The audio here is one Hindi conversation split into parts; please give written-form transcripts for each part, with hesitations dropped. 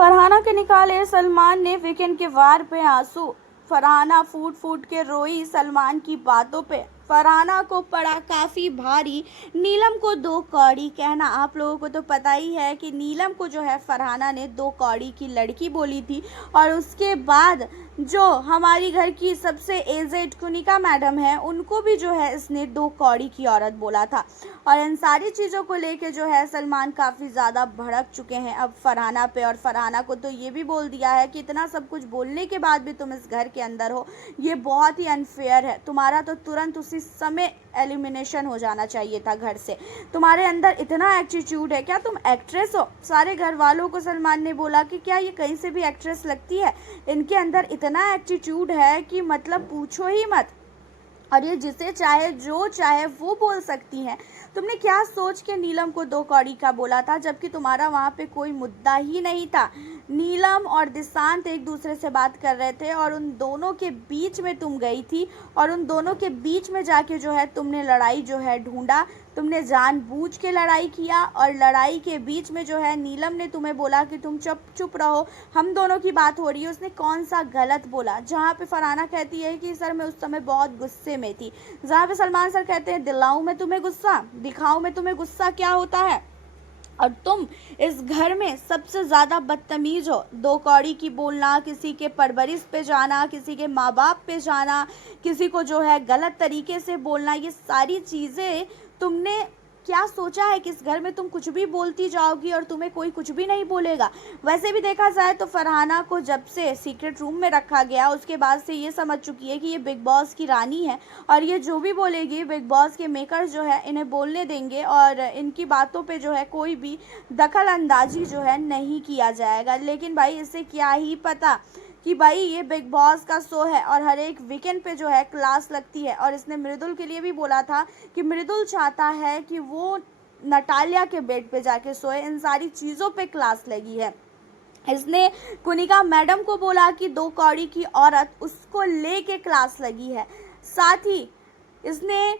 फरहाना के निकाले सलमान ने वीकेंड के वार पे आंसू। फरहाना फूट फूट के रोई सलमान की बातों पे। फरहाना को पड़ा काफ़ी भारी नीलम को 2 कौड़ी कहना। आप लोगों को तो पता ही है कि नीलम को जो है फरहाना ने 2 कौड़ी की लड़की बोली थी, और उसके बाद जो हमारी घर की सबसे एजेड कुनिका मैडम है उनको भी जो है इसने 2 कौड़ी की औरत बोला था। और इन सारी चीज़ों को लेके जो है सलमान काफ़ी ज़्यादा भड़क चुके हैं अब फरहाना पे, और फरहाना को तो ये भी बोल दिया है कि इतना सब कुछ बोलने के बाद भी तुम इस घर के अंदर हो, ये बहुत ही अनफेयर है। तुम्हारा तो तुरंत उसी समय एलिमिनेशन हो जाना चाहिए था घर से। तुम्हारे अंदर इतना एटीट्यूड है, क्या तुम एक्ट्रेस हो? सारे घर वालों को सलमान ने बोला कि क्या ये कहीं से भी एक्ट्रेस लगती है? इनके अंदर इतना एटीट्यूड है कि मतलब पूछो ही मत, और ये जिसे चाहे जो चाहे वो बोल सकती हैं। तुमने क्या सोच के नीलम को 2 कौड़ी का बोला था, जबकि तुम्हारा वहाँ पे कोई मुद्दा ही नहीं था। नीलम और दिशांत एक दूसरे से बात कर रहे थे और उन दोनों के बीच में तुम गई थी, और उन दोनों के बीच में जाके जो है तुमने लड़ाई जो है ढूंढा। तुमने जानबूझ के लड़ाई किया, और लड़ाई के बीच में जो है नीलम ने तुम्हें बोला कि तुम चुप रहो, हम दोनों की बात हो रही है। उसने कौन सा गलत बोला? जहाँ पे फरहाना कहती है कि सर मैं उस समय बहुत गुस्से में थी, जहाँ पे सलमान सर कहते हैं दिलाऊं मैं तुम्हें गुस्सा, दिखाऊं मैं तुम्हें गुस्सा क्या होता है। और तुम इस घर में सबसे ज़्यादा बदतमीज हो। 2 कौड़ी की बोलना, किसी के परवरिश पे जाना, किसी के माँ बाप पे जाना, किसी को जो है गलत तरीके से बोलना, ये सारी चीज़ें तुमने क्या सोचा है कि इस घर में तुम कुछ भी बोलती जाओगी और तुम्हें कोई कुछ भी नहीं बोलेगा? वैसे भी देखा जाए तो फरहाना को जब से सीक्रेट रूम में रखा गया उसके बाद से ये समझ चुकी है कि ये बिग बॉस की रानी है, और ये जो भी बोलेगी बिग बॉस के मेकर्स जो है इन्हें बोलने देंगे, और इनकी बातों पे जो है कोई भी दखल अंदाजी जो है नहीं किया जाएगा। लेकिन भाई इसे क्या ही पता कि भाई ये बिग बॉस का शो है और हर एक वीकेंड पे जो है क्लास लगती है। और इसने मृदुल के लिए भी बोला था कि मृदुल चाहता है कि वो नटालिया के बेड पे जाके सोए। इन सारी चीज़ों पे क्लास लगी है। इसने कुनिका मैडम को बोला कि 2 कौड़ी की औरत उसको लेके क्लास लगी है। साथ ही इसने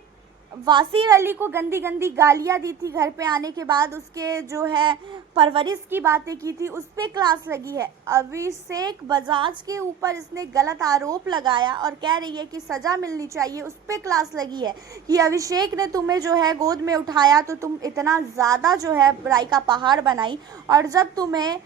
वासीर अली को गंदी गंदी गालियाँ दी थी घर पे आने के बाद, उसके जो है परवरिश की बातें की थी, उस पर क्लास लगी है। अभिषेक बजाज के ऊपर इसने गलत आरोप लगाया और कह रही है कि सज़ा मिलनी चाहिए, उस पर क्लास लगी है कि अभिषेक ने तुम्हें जो है गोद में उठाया तो तुम इतना ज़्यादा जो है बुराई का पहाड़ बनाई, और जब तुम्हें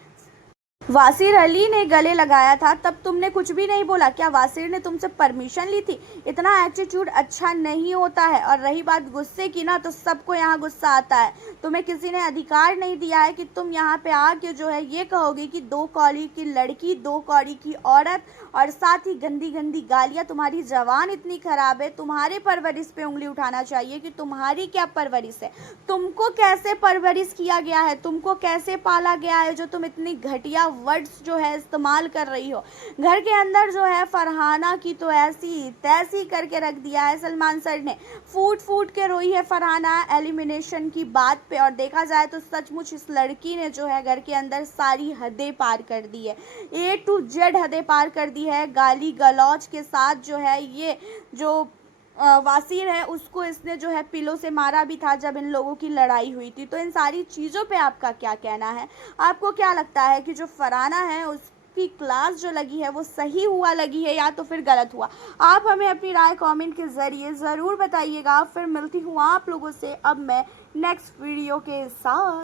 वासिर अली ने गले लगाया था तब तुमने कुछ भी नहीं बोला। क्या वासिर ने तुमसे परमिशन ली थी? इतना एटीट्यूड अच्छा नहीं होता है। और रही बात गुस्से की ना, तो सबको यहाँ गुस्सा आता है। तुम्हें किसी ने अधिकार नहीं दिया है कि तुम यहाँ पे आके जो है ये कहोगे कि 2 कौड़ी की लड़की, 2 कौड़ी की औरत, और साथ ही गंदी गंदी गालियाँ। तुम्हारी जबान इतनी खराब है, तुम्हारे परवरिश पे उंगली उठाना चाहिए कि तुम्हारी क्या परवरिश है, तुमको कैसे परवरिश किया गया है, तुमको कैसे पाला गया है, जो तुम इतनी घटिया वर्ड्स जो है इस्तेमाल कर रही हो। घर के अंदर जो है फरहाना की तो ऐसी तैसी करके रख दिया है सलमान सर ने। फूट फूट के रोई है फरहाना एलिमिनेशन की बात पे, और देखा जाए तो सचमुच इस लड़की ने जो है घर के अंदर सारी हदें पार कर दी है, A to Z हदें पार कर दी है। गाली गलौज के साथ जो है ये जो वासीर है उसको इसने जो है पिलो से मारा भी था जब इन लोगों की लड़ाई हुई थी। तो इन सारी चीज़ों पे आपका क्या कहना है? आपको क्या लगता है कि जो फरहाना है उसकी क्लास जो लगी है वो सही हुआ लगी है या तो फिर गलत हुआ? आप हमें अपनी राय कमेंट के ज़रिए ज़रूर बताइएगा। फिर मिलती हूँ आप लोगों से अब मैं नेक्स्ट वीडियो के साथ।